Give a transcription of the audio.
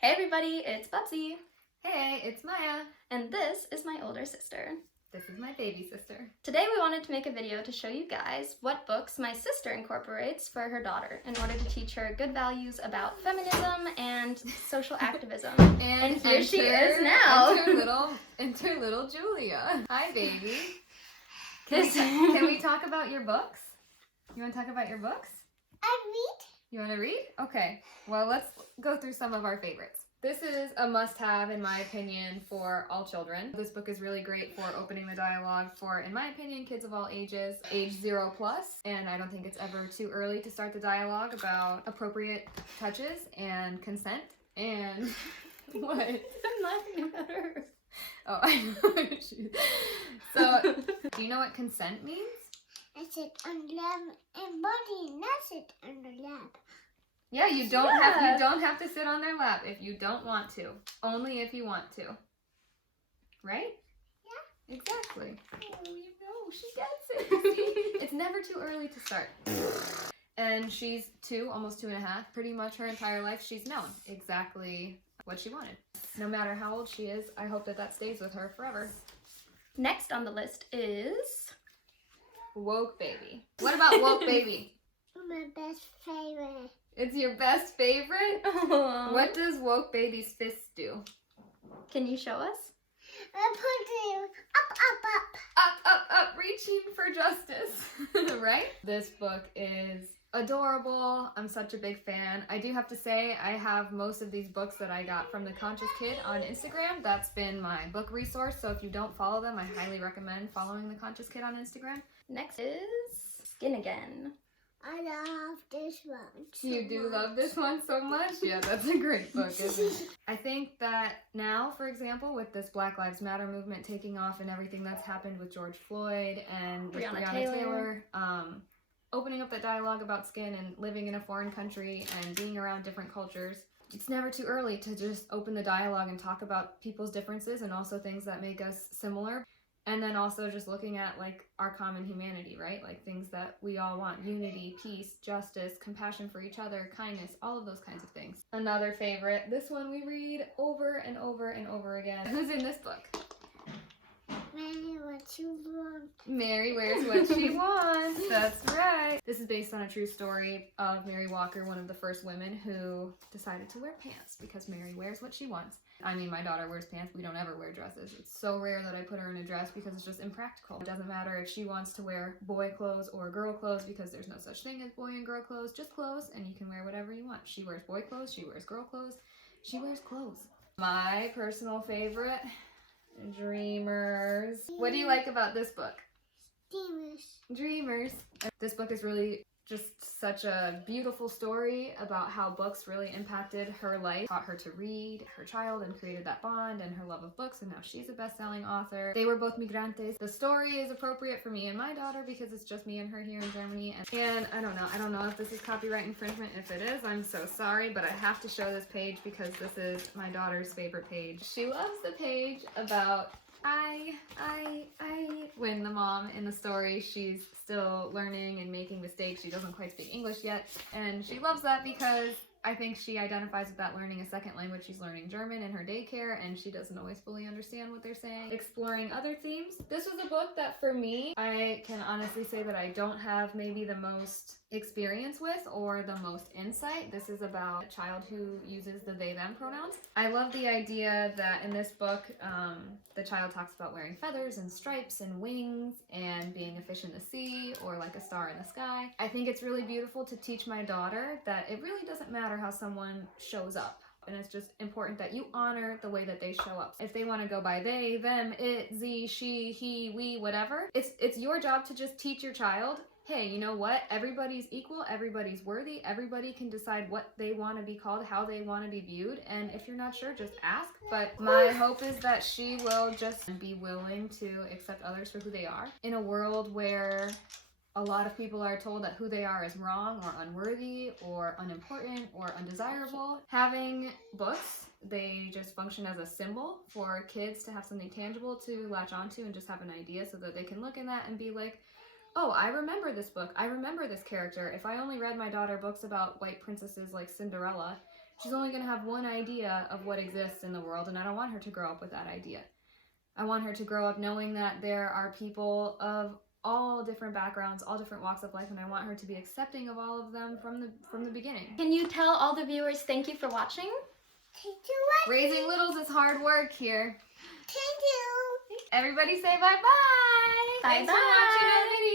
Hey everybody, it's Bubsy. Hey, it's Maya. And this is my older sister. This is my baby sister. Today we wanted to make a video to show you guys what books my sister incorporates for her daughter in order to teach her good values about feminism and social activism. And here she is now. Enter little Julia. Hi, baby. Can we talk about your books? You want to talk about your books? I read. You want to read? Okay. Well, let's go through some of our favorites. This is a must-have, in my opinion, for all children. This book is really great for opening the dialogue for, in my opinion, kids of all ages, age 0+. And I don't think it's ever too early to start the dialogue about appropriate touches and consent and what? I'm laughing at her. Oh, I know. So, do you know what consent means? I sit on lap and body, not sit on the lap. Yeah, you don't have to sit on their lap if you don't want to. Only if you want to. Right? Yeah. Exactly. Oh, you know, she gets it. It's never too early to start. And she's 2, almost 2.5. Pretty much her entire life, she's known exactly what she wanted. No matter how old she is, I hope that stays with her forever. Next on the list is Woke Baby. What about Woke Baby? My best favorite. It's your best favorite? Aww. What does Woke Baby's fist do? Can you show us? I put it up. Up, up, up, reaching for justice. Right? This book is adorable. I'm such a big fan. I do have to say, I have most of these books that I got from The Conscious Kid on Instagram. That's been my book resource, so if you don't follow them, I highly recommend following The Conscious Kid on Instagram. Next is Skin Again. I love this one so You do much. love this one so much? Yeah, that's a great book, isn't it? I think that now, for example, with this Black Lives Matter movement taking off and everything that's happened with George Floyd and with Breonna Breonna Taylor, opening up that dialogue about skin and living in a foreign country and being around different cultures, it's never too early to just open the dialogue and talk about people's differences and also things that make us similar. And then also just looking at like our common humanity, right? Like things that we all want: unity, peace, justice, compassion for each other, kindness, all of those kinds of things. Another favorite, this one we read over and over and over again. Who's in this book? Mary, what you want? Mary wears what she wants. That's right. This is based on a true story of Mary Walker, one of the first women who decided to wear pants because Mary wears what she wants. I mean, my daughter wears pants. We don't ever wear dresses. It's so rare that I put her in a dress because it's just impractical. It doesn't matter if she wants to wear boy clothes or girl clothes because there's no such thing as boy and girl clothes. Just clothes, and you can wear whatever you want. She wears boy clothes. She wears girl clothes. She wears clothes. My personal favorite, Dreamers. What do you like about this book? Dreamers. This book is really just such a beautiful story about how books really impacted her life, taught her to read, her child, and created that bond and her love of books, and now she's a best-selling author. They were both migrantes. The story is appropriate for me and my daughter because it's just me and her here in Germany, and I don't know if this is copyright infringement. If it is, I'm so sorry, but I have to show this page because this is my daughter's favorite page. She loves the page about when the mom in the story, she's still learning and making mistakes. She doesn't quite speak English yet, and she loves that because I think she identifies with that learning a second language. She's learning German in her daycare, and she doesn't always fully understand what they're saying. Exploring other themes. This was a book that, for me, I can honestly say that I don't have maybe the most experience with or the most insight. This is about a child who uses the they them pronouns. I love the idea that in this book the child talks about wearing feathers and stripes and wings and being a fish in the sea or like a star in the sky. I think it's really beautiful to teach my daughter that it really doesn't matter how someone shows up. And it's just important that you honor the way that they show up. If they want to go by they, them, it, ze, she, he, we, whatever, it's your job to just teach your child, hey, you know what? Everybody's equal, everybody's worthy, everybody can decide what they want to be called, how they want to be viewed, and if you're not sure, just ask. But my hope is that she will just be willing to accept others for who they are. In a world where a lot of people are told that who they are is wrong or unworthy or unimportant or undesirable, having books, they just function as a symbol for kids to have something tangible to latch onto and just have an idea so that they can look in that and be like, oh, I remember this book. I remember this character. If I only read my daughter books about white princesses like Cinderella, She's only going to have one idea of what exists in the world, and I don't want her to grow up with that idea. I want her to grow up knowing that there are people of all different backgrounds, all different walks of life, and I want her to be accepting of all of them from the beginning. Can you tell all the viewers thank you for watching? Thank you. Raising littles is hard work here. Thank you. Everybody say bye-bye. Bye-bye. Thanks for watching our video.